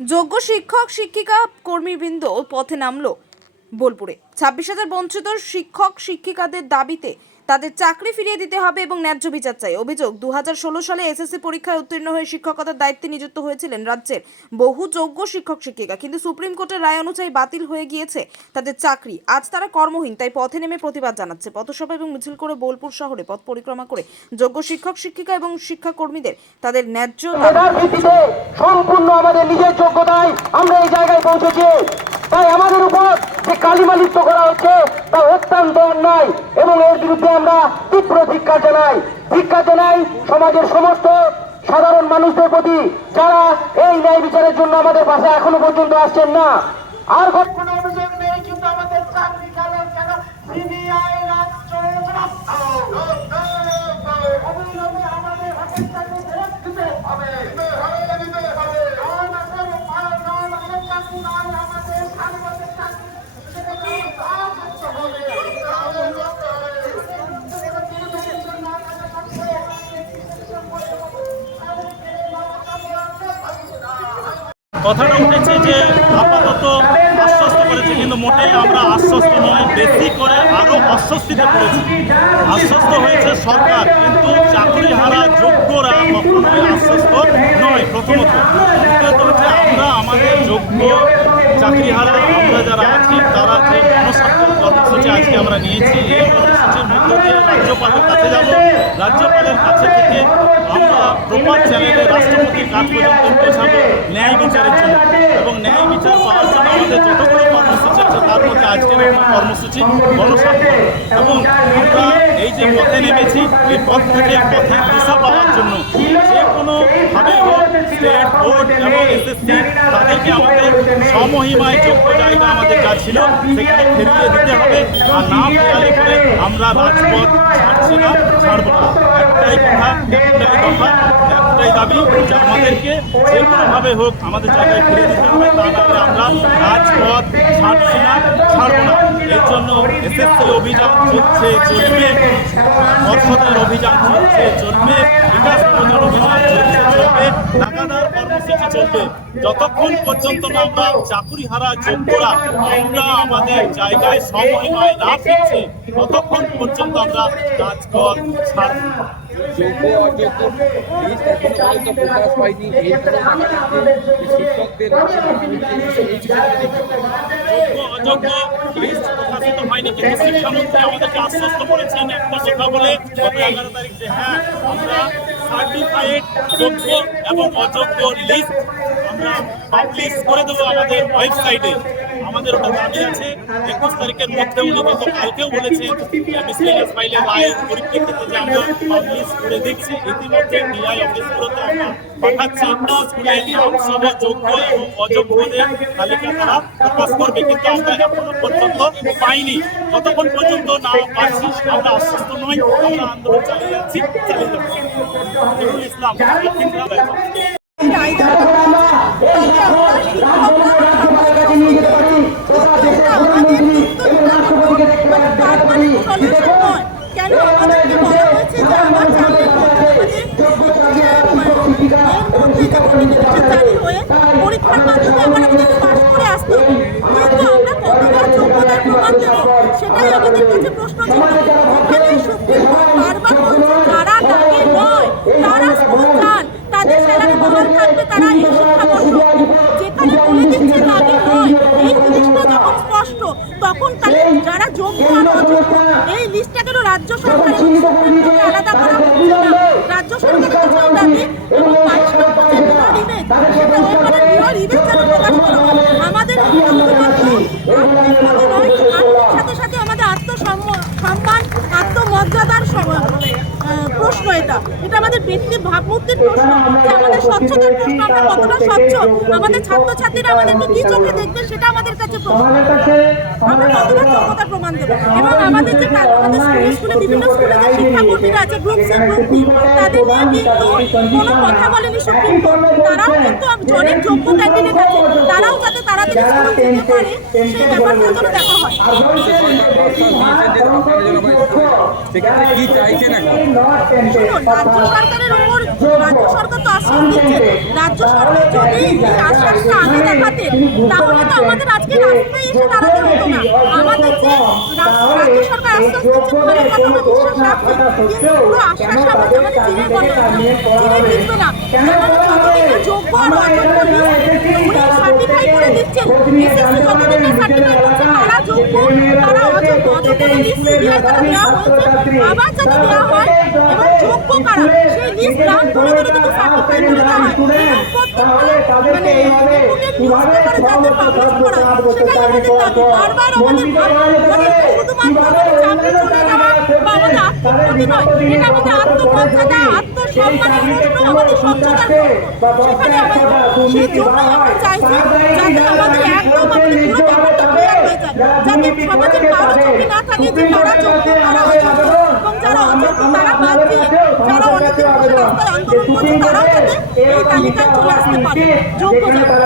যোগ্য শিক্ষক শিক্ষিকা কর্মীবৃন্দ পথে নামলো বোলপুরে। ছাব্বিশ হাজার বঞ্চিত শিক্ষক শিক্ষিকাদের দাবিতে তাদের চাকরি ফিরিয়ে দিতে হবে এবং ন্যায্য বিচার চাই। অভিযোগ দু সালে এসএসসি পরীক্ষায় উত্তীর্ণ হয়ে শিক্ষকতার দায়িত্বে নিযুক্ত হয়েছিলেন রাজ্যের বহু যোগ্য শিক্ষক শিক্ষিকা। কিন্তু সুপ্রিম কোর্টের রায় অনুযায়ী বাতিল হয়ে গিয়েছে তাদের চাকরি। আজ তারা কর্মহীন, তাই পথে নেমে প্রতিবাদ জানাচ্ছে। পথসভা এবং মিছিল করে বোলপুর শহরে পথ পরিক্রমা করে যোগ্য শিক্ষক, শিক্ষিকা এবং শিক্ষাকর্মীদের তাদের ন্যায্য সম্পূর্ণ আমাদের নিজের যোগ্যতায় আমরা এই জায়গায় পৌঁছেছি। তাই আমাদের উপর যে কালিমালিপ্ত করা হচ্ছে, তা অত্যন্ত অন্যায় এবং এর বিরুদ্ধে আমরা তীব্র ধিক্কার জানাই। ধিক্কার জানাই সমাজের সমস্ত সাধারণ মানুষদের প্রতি, যারা এই ন্যায় বিচারের জন্য আমাদের পাশে এখনও পর্যন্ত আসছেন না। আর কোনো অভিযোগ নেই, কিন্তু আমাদের চাকরি কেন? সিবিআই কথাটা উঠেছে যে আপাতত আশ্বস্ত করেছে, কিন্তু মোটেই আমরা আশ্বস্ত নয় বেশি করে আরও অস্বস্তিতে পড়েছি। আশ্বস্ত হয়েছে সরকার, কিন্তু চাকরি হারা যোগ্যরা কখনোই আশ্বস্ত নয়, প্রথমত। হচ্ছে আমরা আমাদের যোগ্য চাকরি হারা, আমরা যারা আছি, তারা যে গণস্বাক্ষর কর্মসূচি আজকে আমরা নিয়েছি। এই কর্মসূচির মধ্য দিয়ে রাজ্যপালের কাছে যাব। রাজ্যপালের কাছে থেকে আমরা প্রপার চ্যানেলে রাষ্ট্রপতির কাজ পর্যন্ত পৌঁছাবো। ন্যায় বিচারের জন্য। এবং ন্যায় বিচার আমাদের যতগুলো কর্মসূচি আছে, তার মধ্যে আজকের একটা কর্মসূচি গণস্বাক্ষর এবং আমরা এই যে পথে নেমেছি, এই পথ থেকে পথের দিশা পাওয়ার জন্য যে কোনোভাবে হোক স্টেট বোর্ড এবং এসএসসি তাদেরকে আমাদের সমহিমায় যোগ্য জায়গা আমাদের যা ছিল, সেখানে ফিরিয়ে দিতে হবে। আর না ফেরালে পরে আমরা রাজপথ ছাড়ছি না, ছাড়বো না। একটাই কথা একটাই কথা একটাই দাবি যে আমাদেরকে যে কোনোভাবে হোক আমাদের জায়গায় ফিরে দিতে হবে, তা রাজপথ ছাড়ছি না, ছাড়ব না। এর জন্য এসএসসি অভিযান চলছে, চলবে। পর্ষদের অভিযান চলছে, চলবে। বিকাশ অভিযান চলছে চলবে যতক্ষণ পর্যন্ত না আমরা চাকুরি হারা যোগ্যরা আমরা আমাদের জায়গায় সময় না ফিরছি ততক্ষণ পর্যন্ত আমরা রাজপথ ছাড়ব না। যোগ্য অযোগ্য লিস্ট এখনও পর্যন্ত প্রকাশ হয়নি এরপরে দেখা শিক্ষকদের অযোগ্য লিস্ট প্রকাশিত হয়নি কিন্তু শিক্ষামন্ত্রী আমাদেরকে আশ্বস্ত করেছেন একটা কথা বলে এগারো তারিখ যে হ্যাঁ আমরা সার্টিফাইড যোগ্য এবং অযোগ্য লিস্ট আমরা পাবলিশ করে দেবো আমাদের ওয়েবসাইটে আমাদের ওটা দাবি আছে একুশ তারিখের মধ্যে উনি গত কালকেও বলেছেন পরিপ্রেক্ষিতে যে আমরা পাবলিশ করে দিচ্ছি, ইতিমধ্যে ডিআই অফিসগুলোতে আমরা পাঠাচ্ছি। স্কুলে সহ যোগ্য এবং অযোগ্যদের কিন্তু পাইনি। যতক্ষণ পর্যন্ত না আমরা আশ্বস্ত নই আন্দোলন চালিয়ে যাচ্ছি। যাচ্ছি। গ্রাম কেন? আমাদেরকে বলা হয়েছে যে আমার চাকরি চাকরি হয়ে পরীক্ষার মাধ্যমে আবার আমাদেরকে পাশ করে আসতে হবে কিন্তু আমরা কতটা যোগ্যতার প্রমাণ দেব সেটাই আমাদের কাছে প্রশ্ন ছিল এখানে সুপ্রিম কোর্ট বারবার বলছে যারা দাবি নয় তারা স্কুল যান তাদের স্যালারি থাকবে তারা এই শিক্ষাবর্ষ। যেখানে বলে দিচ্ছে দাবি নয় এই জিনিসটা যখন স্পষ্ট তখন তাহলে যারা যোগ্য আর অযোগ্য এই লিস্টটা কেন রাজ্য সরকার এবং সুপ্রিম কোর্টে আলাদা করা হচ্ছে না। রাজ্য সরকারের কাছেও দাবি এবং বাইশ যে সেটা যেন প্রকাশ করা। আমাদের আর্থিক সাথে সাথে আমাদের আত্মসম্মান এটা এটা আমাদের ব্যক্তি ভাবমূর্তির প্রশ্ন। আমাদের স্বচ্ছতার প্রশ্ন। আমরা কতটা স্বচ্ছ? আমাদের ছাত্রছাত্রীরা আমাদেরকে কি চোখে দেখবে সেটা আমাদের কাছে প্রশ্ন। আমরা কতটা যোগ্যতার প্রমাণ দেবো? এবং আমাদের যে আমাদের স্কুলে স্কুলে বিভিন্ন স্কুলে যে শিক্ষাকর্মীরা আছে গ্রুপ সি গ্রুপ তাদের নিয়ে কিন্তু কোনো কথা বলেনি সুপ্রিম কোর্ট তারাও কিন্তু অনেক যোগ্য ক্যান্ডিডেট আছে তারাও যাতে তাড়াতাড়ি স্কুল যেতে পারে সেই ব্যাপারটা যেন দেখা হয়। সেক্ষেত্রে কি চাইছেন এখন? শুনুন রাজ্য সরকারের উপর, রাজ্য সরকার তো আশ্বাস দিচ্ছেন রাজ্য সরকার যদি এই আশ্বাসটা আগে দেখাতেন তাহলে তো আমাদের আজকে রাস্তায় এসে দাঁড়াতে হতো না। আমাদের যে রাজ্য সরকার আশ্বাস দিচ্ছে, ঘরের কথা আমরা বিশ্বাস কিন্তু পুরো আশ্বাস আমাদের আমাদের চিনে বলে চিনে দিচ্ছে না। যোগ্য আর অযোগ্য উনি সার্টিফাই করে দিচ্ছেন, এসএসসি যতদিন সার্টিফাই করছে কারা যোগ্য কারা অযোগ্য অযোগ্য লিস্ট সিবিআই দেওয়া হয়েছে আবার যাতে দেওয়া হয় এবং যোগ্য কারা? সেই লিস্ট নাম ধরে ধরে যদি সার্টিফাই করে দেওয়া হয়। প্রত্যেকটা মানে রিপোর্টের নিউজ পেপারে যাতে পাবলিশ করা সেটাই আমাদের দাবি। বারবার আমাদের মানে শুধুমাত্র আমাদের চাকরি চলে যাওয়া বা আমাদের আত্মক্ষতি নয়। এটা আমাদের আত্মমর্যাদা আত্মসম্মানের প্রশ্ন আমাদের স্বচ্ছতার প্রশ্ন সেখানে আমাদের সেই জন্যই আমরা চাইছি যাতে আমাদের একদম আমাদের পুরো ব্যাপারটা হয়ে যাতে সমাজের কারও চোখে না থাকে যে তারা যোগ্য তারা অযোগ্য এবং যারা অযোগ্য তারা বাদ দিয়ে যারা অনেকদিন ধরে রাস্তায় আন্দোলন করছে তারাও যাতে এই তালিকায় চলে আসতে পারে। যোগ্য যারা।